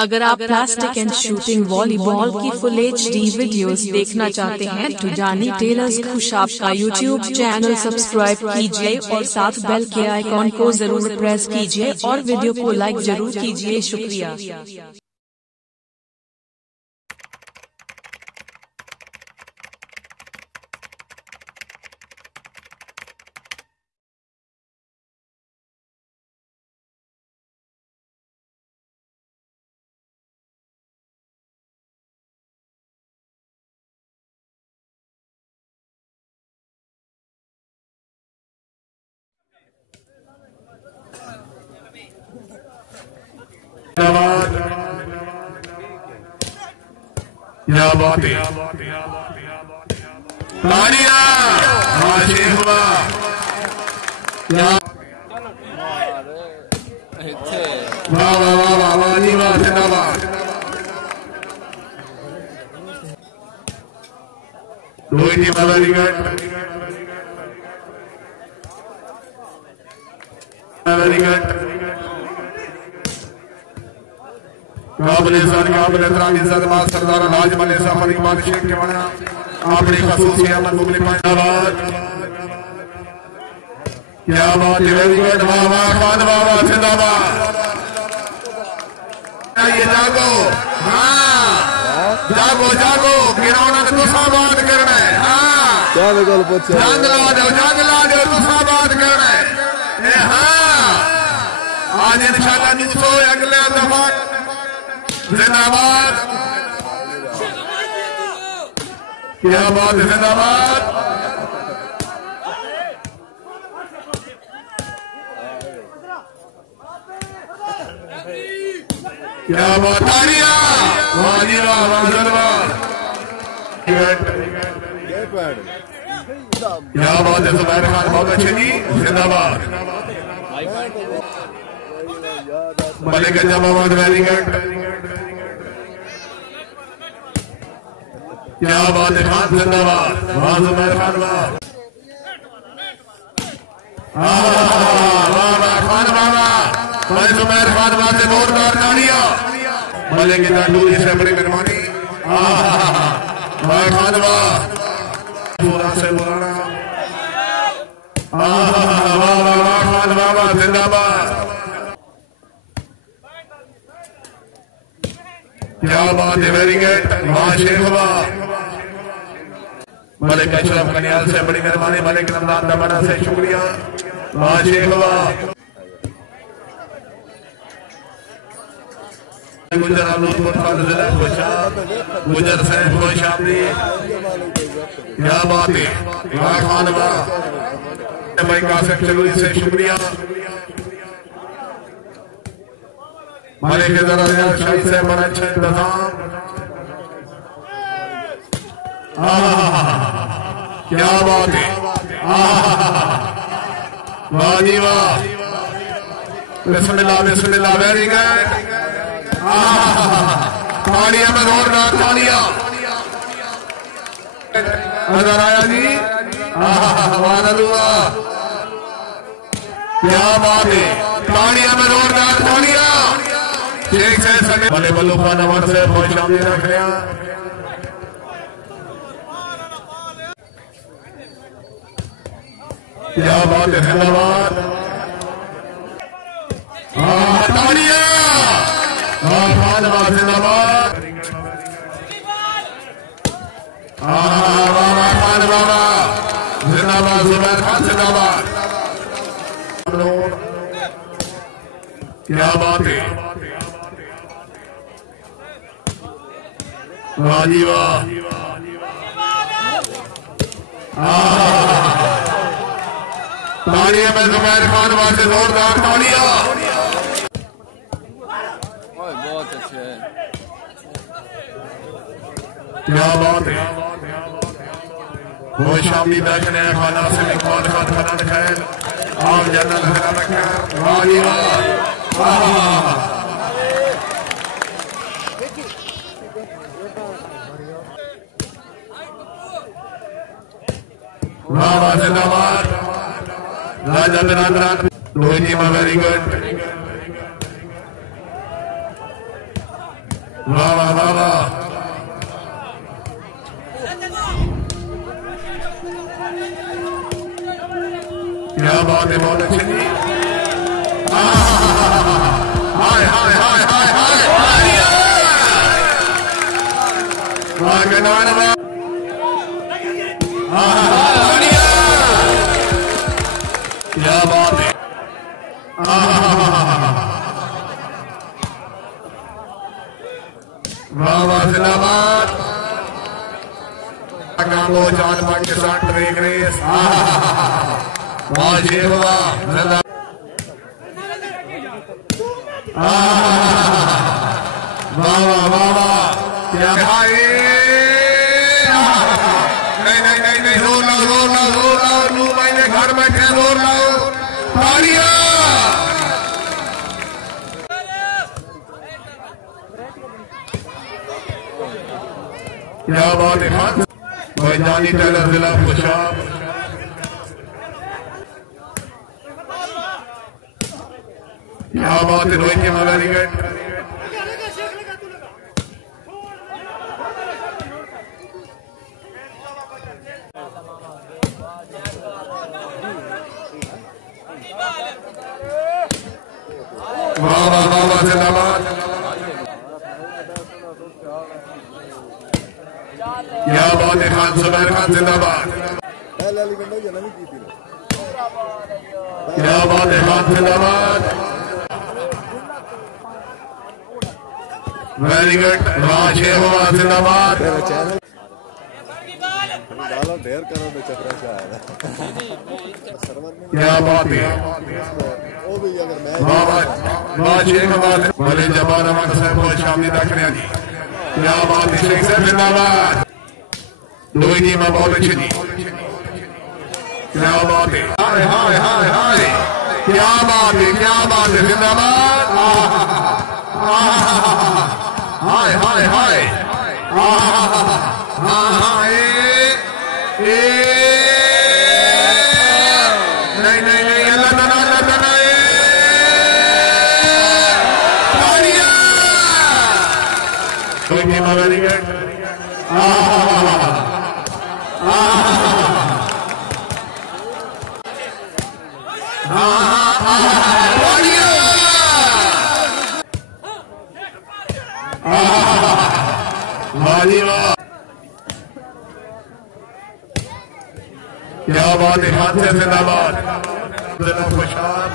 अगर आप plastic and shooting volleyball की फुल HD वीडियोस देखना चाहते हैं तो जानी टेलर्स खुशाब का यूट्यूब चैनल सब्सक्राइब कीजिए और साथ बेल के आइकॉन को जरूर प्रेस कीजिए और वीडियो को लाइक जरूर कीजिए। शुक्रिया। क्या बात है, तालियां शेख हुआ वाह वाह वाह वाह वाह जी वाह, जिंदाबाद। दो team very good very good. काबिल एहतराम इज्जत माल सरदार लाजमल साहब इकबाल शेख के वाला अपनी खसूसी अमन मुगल पंजाब। क्या बात है, वेरी गुड, वाह वाह खान वाह वाह, जिंदाबाद। ये जागो, हाँ जागो जागो, किरौना ने तुसा बात करना है। हाँ जंग ला दो तुसा बात करना है। हाँ आज इंशाल्लाह दूसो अगले दफा जिंदाबाद। क्या बात है, जिंदाबाद। क्या बात, तालियां वाह जी वाह वाह, जिंदाबाद। क्या बात है, जुबैर खान बहुत अच्छे जी, जिंदाबाद। Malik Jamawat very good. क्या बात है, खान जिंदाबाद, वाह जुबैर खान वाह वाह खान वाह भाई जुबैर खान वाह से जोरदार तालियां। मलिक जादूरी से बड़ी मेहरबानी, वाह खान वाह पूरा से बुलाना, वाह वाह खान वाह जिंदाबाद। क्या बात है, वेरी गुड, वाह शेख वाह। मलिक अशरफ कन्याल से बड़ी मेहरबानी, मलिक रमजान दमना से शुक्रिया, वाह शेख वाह। गुजर गुजर सैफ खुशाबदी, क्या बात है, वाह खान वाह। भाई कासिम चलूरी से शुक्रिया, मलिक शाही से बड़ा अच्छा इंतजाम। क्या बात है, वाह जी वाह, बिस्मिल्लाह बिस्मिल्लाह, वेरी गुड। तालियां में जोरदार तालियां, नजर आया जी, वाह क्या बात है, तालियां में जोरदार तालियां। शेख से भले बल्लू खान अमर से खुश आमदीद रखिया। क्या बात है, जिंदाबाद। तालियां खान वाह जिंदाबाद, खान वाह जिंदाबाद, जुबैर खान जिंदाबाद। क्या बात है, वाह जी वाह। तालियां में जुबैर खान वाह से जोरदार तालियां। बहुत अच्छे है, क्या बात है, वो शामी देखने खाना से इकबाल खान खनान खैर और जनरल खैर खैर, वाह जी वाह। वाह वाह जिंदाबाद, राजा बिरादरान, दो टीम वेरी गुड। वाह वाह वाह वाह, क्या बात है, बहुत अच्छी थी। हाय हाय हाय हाय हाय, क्या बात है। वाह वाह, जिंदाबाद। कांगो जान पाकिस्तान ट्रेक रेस, वाह जी वाह, जिंदाबाद। वाह वाह वाह वाह, क्या भाई। नहीं नहीं नहीं नहीं, जोर लाओ जोर लाओ जोर लाओ, नू महीने घर बैठे जोर लाओ, तालियां। क्या बात है, मैदानी टेलर जिला खुशाब। क्या बात है, रोहित के मगर विकेट। वाह वाह वाह वाह, जिंदाबाद। क्या बात है, खान सुबैर खान जिंदाबाद। क्या बात है, खान जिंदाबाद। वेरी गुड, राज हुआ जिंदाबाद। क्या बात है, भले जबान साहब को शामिल रखने की। क्या बात है, शेख साहब जिंदाबाद। दो ही टीम बहुत अच्छी थी। क्या बात है, हाय हाय हाय हाय, क्या बात है, क्या बात है, जिंदाबाद। हाय हाय हाय, नहीं नहीं नहीं, अल्लाह ताला अल्लाह ताला, कोई नहीं मगर विकेट। क्या बात है, हाथ से जिंदाबाद। खुशाब,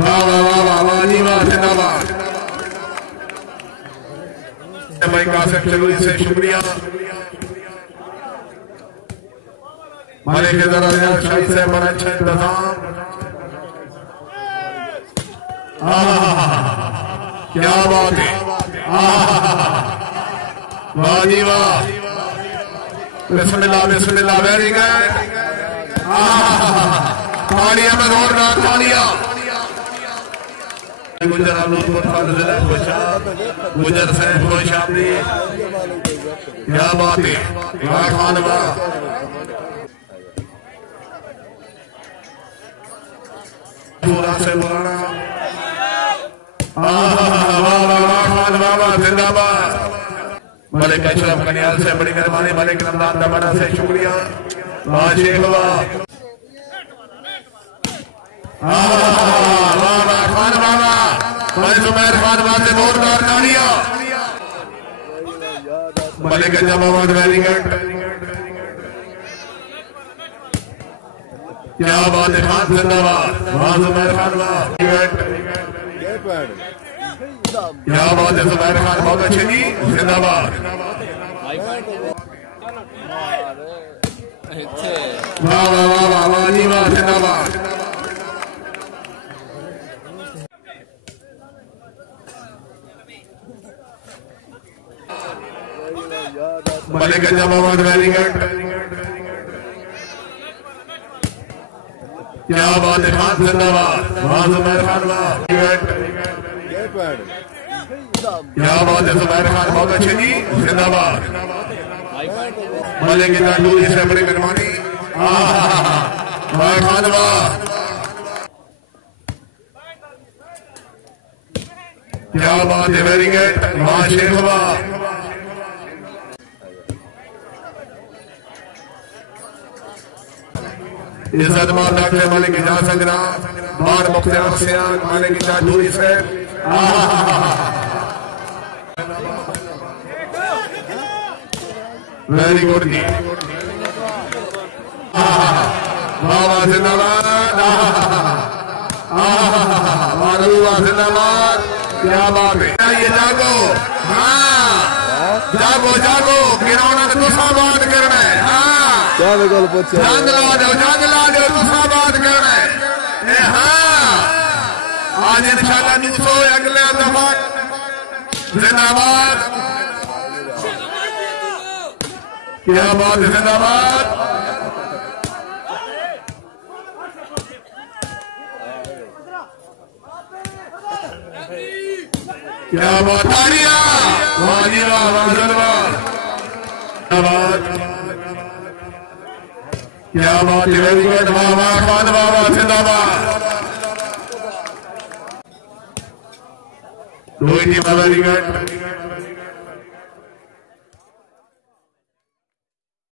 वाह वाह वाह वाह वाह जी वाह, जिंदाबाद। भाई कासिम चलूरी से शुक्रिया। मालिक शाही से बड़ा अच्छा इंतजाम। क्या बात है, वाह जी वाह, बिस्मिल्लाह बिस्मिल्लाह, वेरी गुड। तालियां में जोरदार तालियां। गुजर गुजर साहब को शामिल। क्या बात है, वाह खान वाह, पूरा से बोलाना। जिंदाबाद। मलिक अशरफ कन्याल से बड़ी मेहरबानी, मलिक रमजान दमाना से शुक्रिया। खान बाबा, जुबैर खान बाबा से जोरदार तालियां। Malik Jamawat, very good. क्या बात है, खान जिंदाबाद। जुबैर खान बाबा, क्या बात है, जुबैर खान बहुत अच्छी थी, जिंदाबाद। वाह वाह वाह वाह वाह जी वाह, जिंदाबाद। Malik Jamawat, very good. क्या बात है, खान जिंदाबाद। जुबैर खान वाह, क्या बात है, जुबैर खान बहुत अच्छी थी, जिंदाबाद। मजे की जादू जिससे बड़ी मेहरबानी क्या बात है, वेरी गुड, वाह शेख बाबा। इज्जत मार डॉक्टर मालिक इजाज संजना बार मुख्तार सियान मालिक इजाज दूरी से वेरी गुड जी, बाबा जिंदाबाद, जिंदाबाद, क्या बात है। ये जागो, हाँ जागो जागो, गिरौना तो तुसा बात करना है, हाँ जंग ला दो तुसा बात करना है, हाँ आज इंशाल्लाह 200 अगले दफा जिंदाबाद, क्या बात है, जिंदाबाद, क्या बात, क्या बात, वेरी गुड, बाबा बाबा जिंदाबाद, वेरी गुड।